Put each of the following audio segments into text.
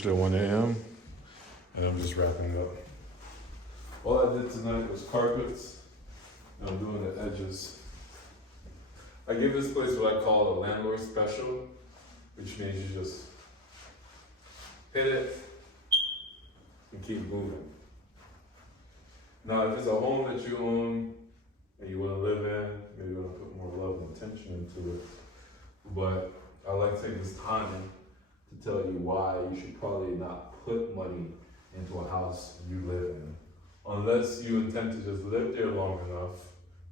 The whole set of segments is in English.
officially 1 a.m. and I'm just wrapping up. All I did tonight was carpets, and I'm doing the edges. I give this place what I call a landlord special, which means you just hit it and keep moving. Now, if it's a home that you own and you want to live in, maybe you want to put more love and attention into it. But I like to take this time to tell you why you should probably not put money into a house you live in, unless you intend to just live there long enough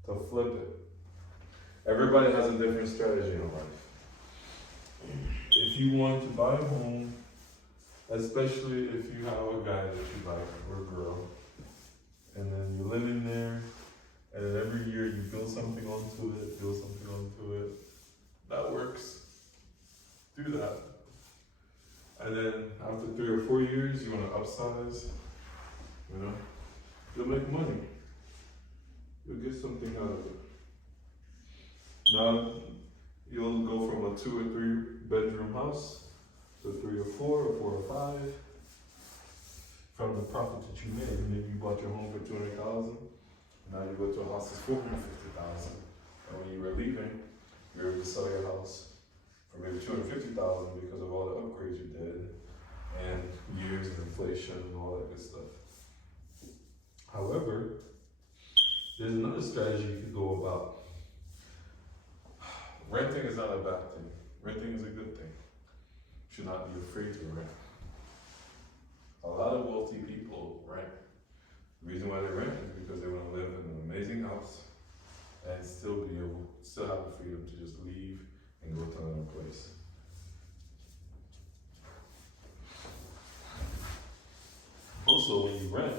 to flip it. Everybody has a different strategy in life. If you want to buy a home, especially if you have a guy that you like or a girl, and then you live in there, and then every year you build something onto it, that works. Do that. And then after 3 or 4 years, you want to upsize, you'll make money. You'll get something out of it. Now, you'll go from a 2 or 3 bedroom house to 3 or 4 or 4 or 5 from the profit that you made. Maybe you bought your home for $200,000. Now you go to a house that's $450,000. And when you were leaving, you were able to sell your house for maybe $250,000 because of all the upgrades you did and years of inflation and all that good stuff. However, there's another strategy you could go about. Renting is not a bad thing. Renting is a good thing. You should not be afraid to rent. A lot of wealthy people rent. The reason why they rent is because they want to live in an amazing house and still have the freedom to just leave and go to another place. Also, when you rent,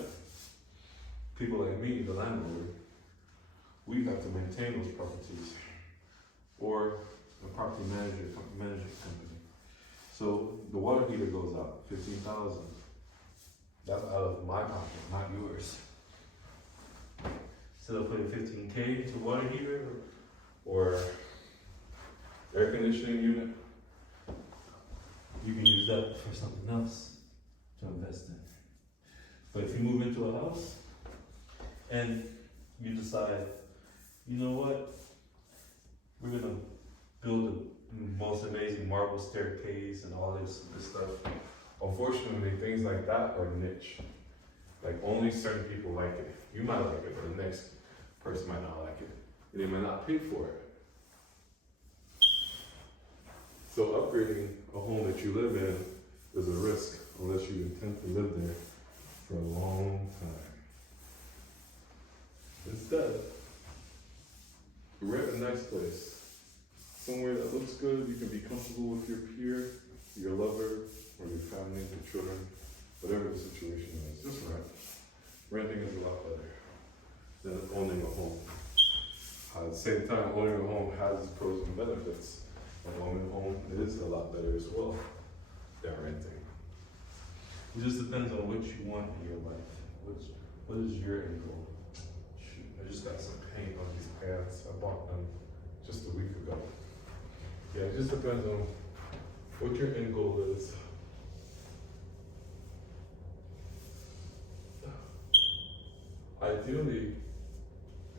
people like me, the landlord, we have to maintain those properties, or the property management company. So the water heater goes out, $15,000. That's out of my pocket, not yours. Instead of putting $15K into water heater or air conditioning unit, you can use that for something else to invest in. But if you move into a house and you decide, you know what, we're gonna build the most amazing marble staircase and all this stuff. Unfortunately, things like that are niche. Like only certain people like it. You might like it, but the next person might not like it. And they might not pay for it. So upgrading a home that you live in is a risk unless you intend to live there for a long time. Instead, rent a nice place. Somewhere that looks good, you can be comfortable with your peer, your lover, or your family, your children, whatever the situation is. Just rent. Renting is a lot better than owning a home. At the same time, owning a home has its pros and benefits. But owning a home is a lot better as well than renting. It just depends on what you want in your life. What is your end goal? Shoot, I just got some paint on these pants. I bought them just a week ago. Yeah, it just depends on what your end goal is. Ideally,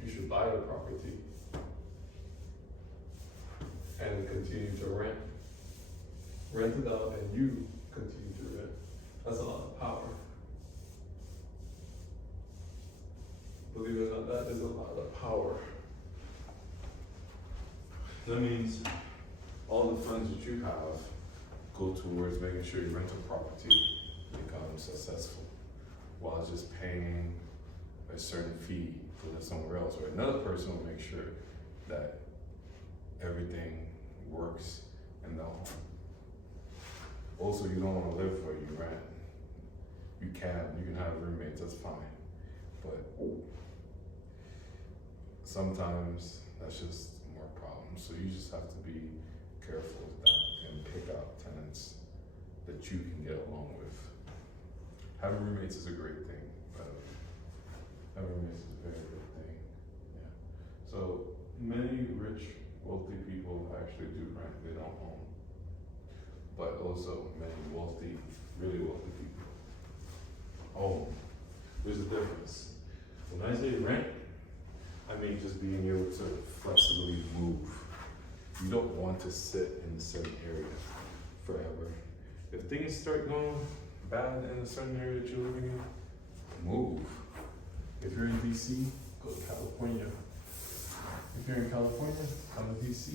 you should buy a property and continue to rent. Rent it out and you continue to rent. That's a lot of power. Believe it or not, that is a lot of power. That means all the funds that you have go towards making sure your rental property becomes successful, while just paying a certain fee to live somewhere else, or another person will make sure that everything works in the home. Also, you don't want to live where you rent. You can have roommates, that's fine. But sometimes that's just more problems. So you just have to be careful with that and pick out tenants that you can get along with. Having roommates is a great thing, by the way. Having roommates is a very good thing. Yeah. So many rich, wealthy people actually do rent, they don't own. but also many wealthy, really wealthy people. Oh, there's a difference. When I say rent, I mean just being able to flexibly move. You don't want to sit in a certain area forever. If things start going bad in a certain area that you're living in, move. If you're in DC, go to California. If you're in California, come to DC.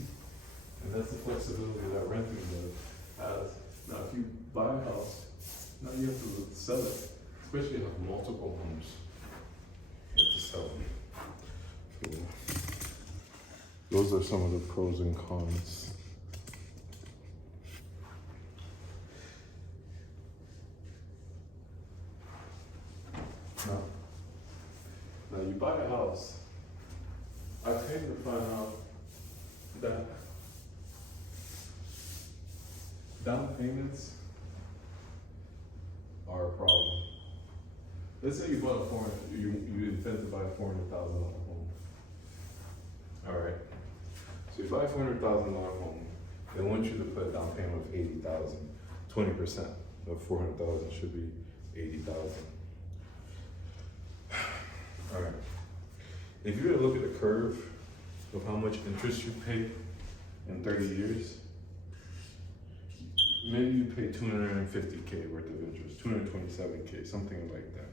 And that's the flexibility that renting has. Now, if you buy a house, now you have to sell it, especially if you have multiple homes. You have to sell them. So, those are some of the pros and cons. Now you buy a house. I came to find out that down payments are a problem. Let's say you bought a you intend to buy a $400,000 home. All right. So you buy a $400,000 home. They want you to put a down payment of $80,000. 20% of $400,000 should be $80,000. All right. If you were to look at the curve of how much interest you pay in 30 years, maybe you pay $250K worth of interest, $227K, something like that,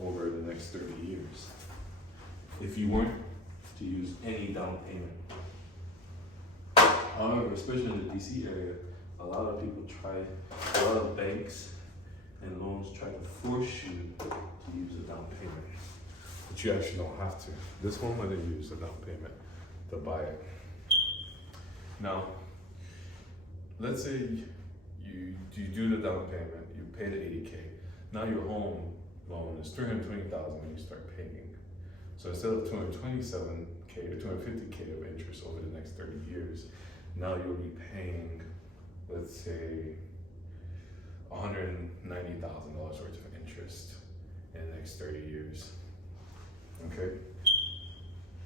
over the next 30 years. If you weren't to use any down payment. However, especially in the DC area, a lot of banks and loans try to force you to use a down payment. But you actually don't have to. This home, I didn't use a down payment to buy it. Now, let's say you do the down payment, you pay the $80K. Now your home loan is $320,000 when you start paying. So instead of $227K or $250K of interest over the next 30 years, now you'll be paying, let's say, $190,000 worth of interest in the next 30 years. Okay?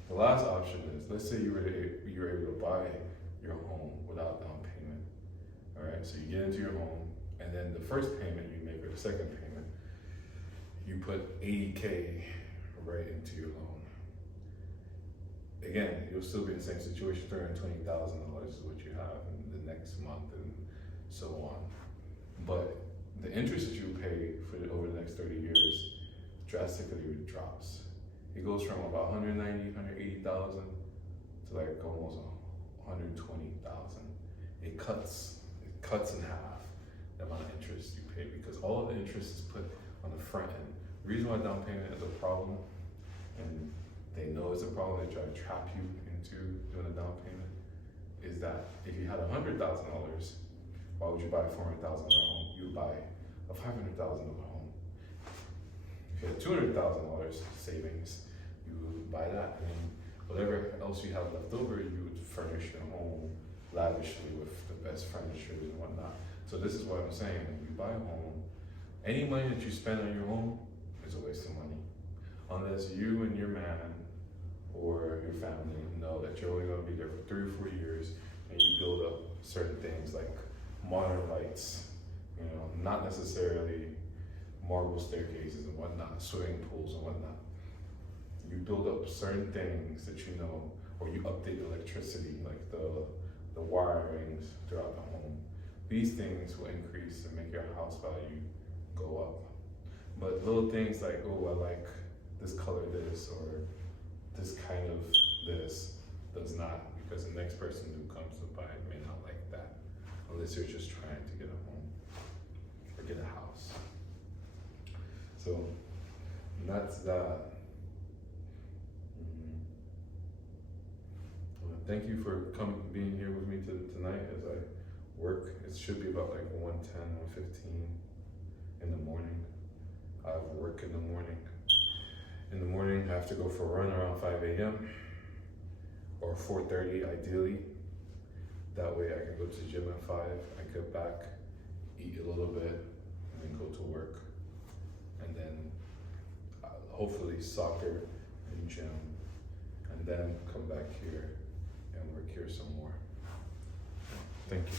The last option is, let's say you're able to buy your home without down payment. All right, so you get into your home, and then the first payment you make, or the second payment, you put $80K right into your loan. Again, you'll still be in the same situation. $320,000 is what you have in the next month, and so on. But the interest that you pay over the next 30 years drastically drops. It goes from about $190,000, $180,000 to like almost $120,000. It cuts in half the amount of interest you pay, because all of the interest is put on the front end. The reason why down payment is a problem, and they know it's a problem, they try to trap you into doing a down payment, is that if you had $100,000, why would you buy a $400,000 home? You would buy a $500,000 home. If you had $200,000 savings, you would buy that, and whatever else you have left over, you would furnish your home lavishly with the best furniture and whatnot. So this is what I'm saying: if you buy a home, any money that you spend on your home is a waste of money, unless you and your man or your family know that you're only going to be there for 3 or 4 years, and you build up certain things like modern lights, not necessarily marble staircases and whatnot, swimming pools and whatnot. You build up certain things that you know, or you update the electricity, like the wirings throughout the home. These things will increase and make your house value go up. But little things like, oh, I like this color, this, or this kind of this, does not, because the next person who comes to buy it may not like that, unless you're just trying to get a home or get a house. So that's that. Thank you for being here with me tonight as I work. It should be about like 1:10, 1:15 in the morning. I have work in the morning. In the morning, I have to go for a run around 5 a.m. or 4:30 ideally. That way I can go to the gym at 5, I get back, eat a little bit, and then go to work. And then hopefully soccer and gym, and then come back here and work here some more. Thank you.